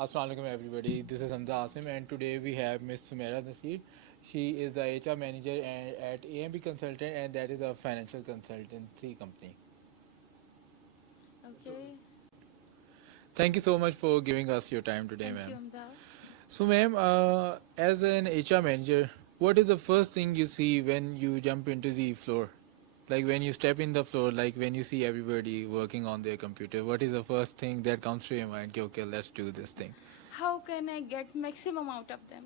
Assalamu alaikum everybody. This is Hamza Asim and today we have Miss Sumaira Nasir. She is the HR manager at AMB Consultant and that is a financial consultancy company. Okay, Thank you so much for giving us your time today, thank you, ma'am. Amda. So, ma'am, as an HR manager, what is the first thing you see when you jump into the floor? Like when you step in the floor, like when you see everybody working on their computer, what is the first thing that comes to your mind? Okay, let's do this thing. How can I get maximum out of them?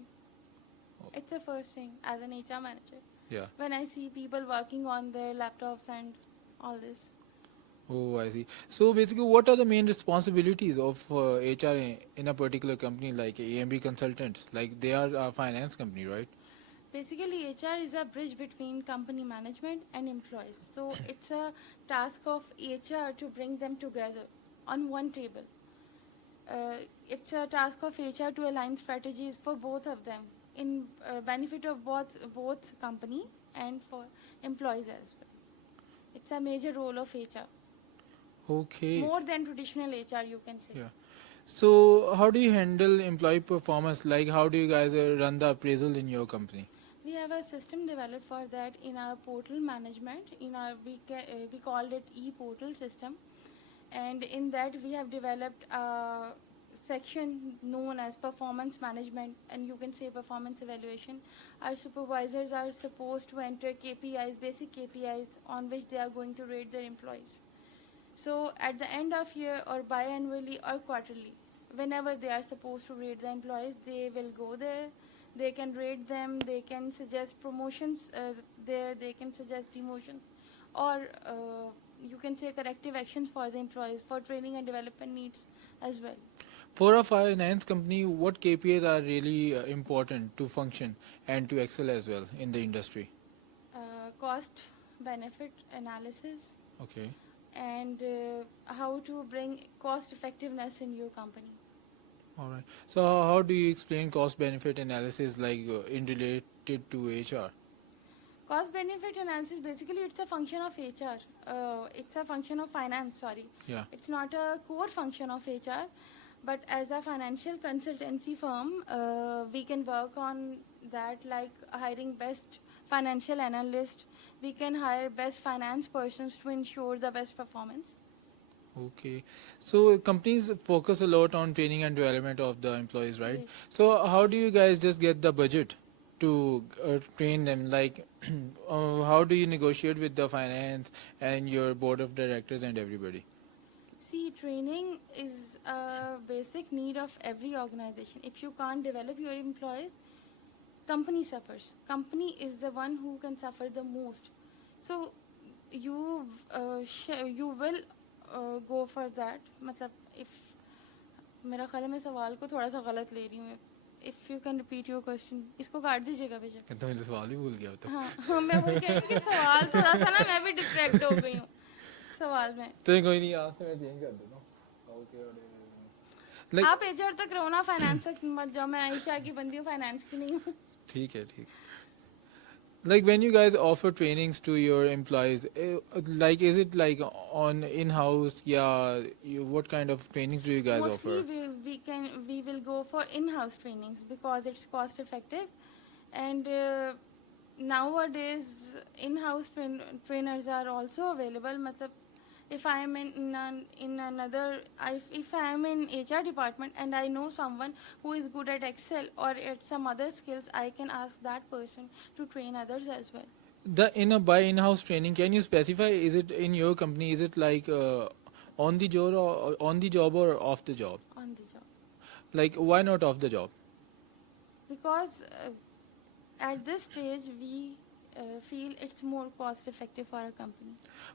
It's the first thing as an HR manager. Yeah. When I see people working on their laptops and all this. Oh, I see. So basically, what are the main responsibilities of HR in a particular company like AMB Consultants? Like they are a finance company, right? Basically, HR is a bridge between company management and employees. So it's a task of HR to bring them together on one table. It's a task of HR to align strategies for both of them in benefit of both company and for employees as well. It's a major role of HR. Okay. More than traditional HR, you can say. Yeah. So how do you handle employee performance? Like how do you guys run the appraisal in your company? We have a system developed for that in our portal management. In our we called it e-portal system, and in that we have developed a section known as performance management, and you can say performance evaluation. Our supervisors are supposed to enter KPIs, basic KPIs, on which they are going to rate their employees. So at the end of year or biannually or quarterly, whenever they are supposed to rate the employees, they will go there. They can rate them. They can suggest promotions there. They can suggest demotions, or you can say corrective actions for the employees for training and development needs as well. For a finance company, what KPIs are really important to function and to excel as well in the industry? Cost benefit analysis Okay. and how to bring cost effectiveness in your company. All right. So how do you explain cost benefit analysis like in related to HR? Cost benefit analysis, basically it's a function of HR. It's a function of finance, sorry. Yeah. It's not a core function of HR, but as a financial consultancy firm, we can work on that, like hiring best financial analyst. We can hire best finance persons to ensure the best performance. Okay. So companies focus a lot on training and development of the employees, right? Yes. So how do you guys just get the budget to train them? Like, how do you negotiate with the finance and your board of directors and everybody? See, training is a basic need of every organization. If you can't develop your employees, company suffers. Company is the one who can suffer the most. So you will go for that. मतलब if मेरा ख्याल है मैं सवाल को थोड़ा सा गलत ले रही हूँ. If you can repeat your question, इसको काट दीजिएगा बेशक. तो मुझे सवाल ही भूल गया तो. हाँ मैं बोल के आई हूँ कि सवाल थोड़ा सा ना मैं भी डिस्ट्रैक्ट हो गई हूँ सवाल में. तो कोई नहीं, यहाँ से मैं चेंज कर देता हूँ. ओके. लाइक आप एचआर तक रहो ना, फाइनेंस तक मत जाओ. मैं एचआर की बंदी हूँ, फाइनेंस की नहीं हूँ. ठीक है, ठीक. Like when you guys offer trainings to your employees, like is it like on in-house? Yeah, what kind of trainings do you guys Mostly offer? we will go for in-house trainings because it's cost effective, and nowadays in-house trainers are also available. मतलब if I am in another, if I am in HR department and I know someone who is good at Excel or at some other skills, I can ask that person to train others as well. The by in-house training, can you specify? Is it in your company? Is it like on the job or off the job? On the job. Like why not off the job? Because at this stage we feel it's more cost effective for our company.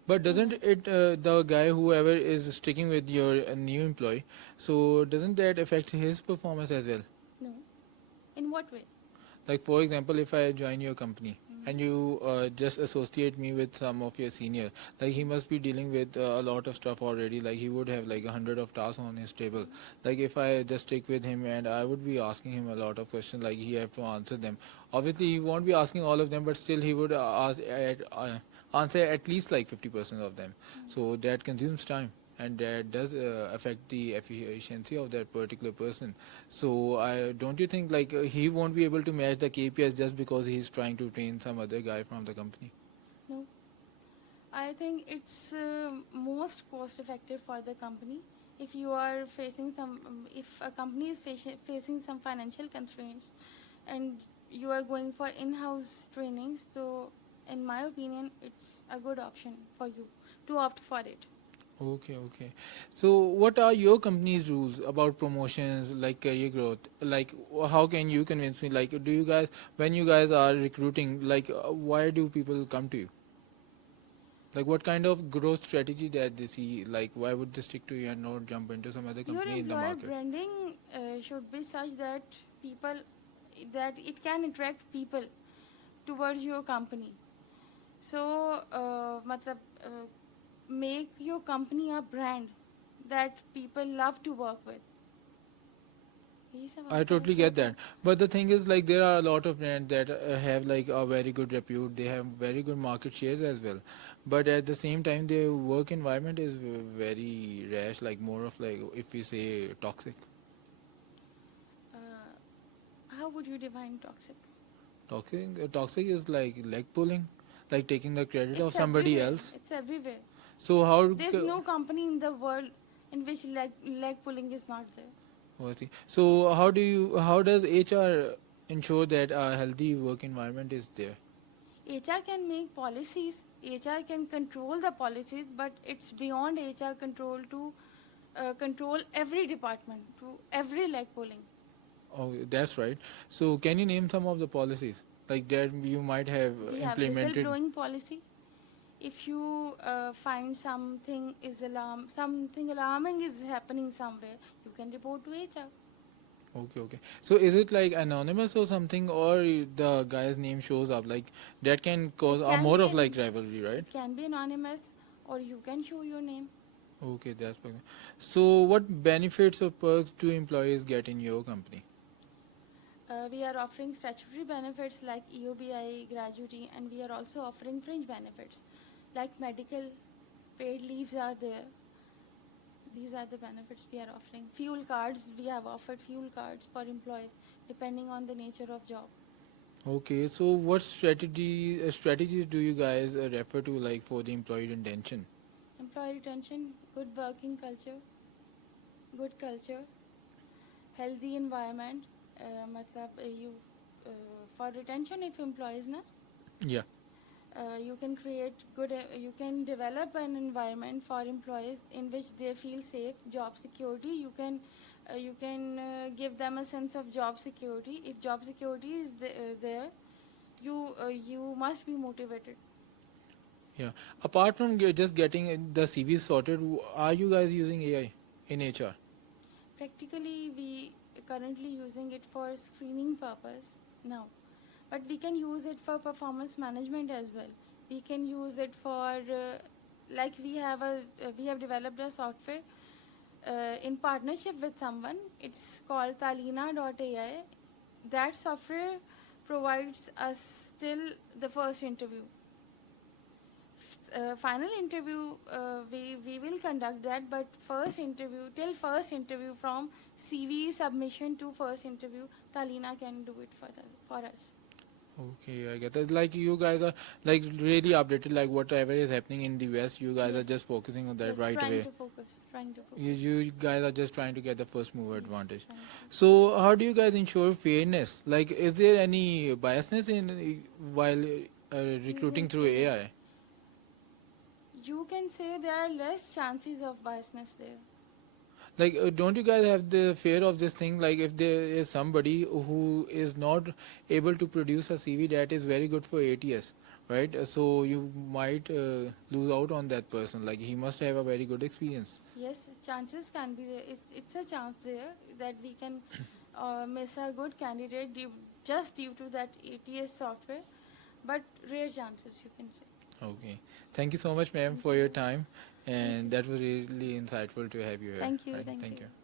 But doesn't it the guy whoever is sticking with your new employee? So doesn't that affect his performance as well? No. In what way? Like for example, if I join your company and you just associate me with some of your senior, like he must be dealing with a lot of stuff already. Like he would have like 100 of tasks on his table. Like if I just stick with him and I would be asking him a lot of questions, like he have to answer them. Obviously, he won't be asking all of them, but still he would answer at least like 50% of them. So that consumes time. and that does affect the efficiency of that particular person. So I don't you think like he won't be able to match the KPIs just because he's trying to train some other guy from the company? No, I think it's most cost effective for the company. If you are facing some, if a company is facing some financial constraints, and you are going for in-house trainings, so in my opinion, it's a good option for you to opt for it. Okay, okay. So, what are your company's rules about promotions, like career growth? Like, how can you convince me? Like, do you guys, when you guys are recruiting, like, why do people come to you? Like, what kind of growth strategy that they see? Like, why would they stick to you and not jump into some other Your company in the employer market? branding should be such that people, that it can attract people towards your company. So, matlab, make your company a brand that people love to work with. यही सब I आता है totally क्या get क्या? that. But the thing is, like, there are a lot of brands that have like a very good repute. They have very good market shares as well. But at the same time, their work environment is very rash, like more of like, if we say toxic. Uh, how would you define toxic? Toxic is like leg pulling, like taking the credit of It's somebody everywhere. else. It's everywhere. So how? There's no company in the world in which leg pulling is not there. I see. So how do you? How does HR ensure that a healthy work environment is there? HR can make policies, HR can control the policies, but it's beyond HR control to control every department, to every leg pulling. Oh, that's right. So can you name some of the policies like that you might have We have implemented? whistleblowing policy. If you find something something alarming is happening somewhere, you can report to HR. Okay, okay. So is it like anonymous or something, or the guy's name shows up? Like that can cause It a can more be of like rivalry, right? it can be anonymous, or you can show your name. Okay, that's perfect. So what benefits or perks do employees get in your company? We are offering statutory benefits like EOBI, gratuity, and we are also offering fringe benefits like medical, paid leaves are there. These are the benefits we are offering. Fuel cards, we have offered fuel cards for employees depending on the nature of job. Okay, so what strategies do you guys refer to like for the employee retention? Employee retention, good working culture, healthy environment. मतलब you for retention if employees na Yeah. you can create good you can develop an environment for employees in which they feel safe, job security. You can give them a sense of job security. If job security is there, you must be motivated. Yeah. Apart from just getting the CVs sorted, are you guys using AI in HR? Practically, we currently using it for screening purpose now, but we can use it for performance management as well. We can use it for like we have developed a software in partnership with someone. It's called Talina.ai. That software provides us till the first interview. Final interview we will conduct that, but first interview from CV submission to first interview, Talina can do it for us. Okay, I get that. Like you guys are like really updated, like whatever is happening in the West, you guys are Yes. just focusing on that Yes, right away. trying to focus. You guys are just trying to get the first mover Yes, advantage. trying to. So how do you guys ensure fairness? Like, is there any biasness in while recruiting Using through AI? You can say there are less chances of biasness there. Like, don't you guys have the fear of this thing? Like, if there is somebody who is not able to produce a CV that is very good for ATS, right? So you might lose out on that person. Like, he must have a very good experience. Yes, chances can be there. It's a chance there that we can miss a good candidate just due to that ATS software, but rare chances you can say. Okay. Thank you so much, ma'am, Thank for you. your time. Thank And you. that was really insightful to have you here. Thank you. Right? Thank Thank you. you.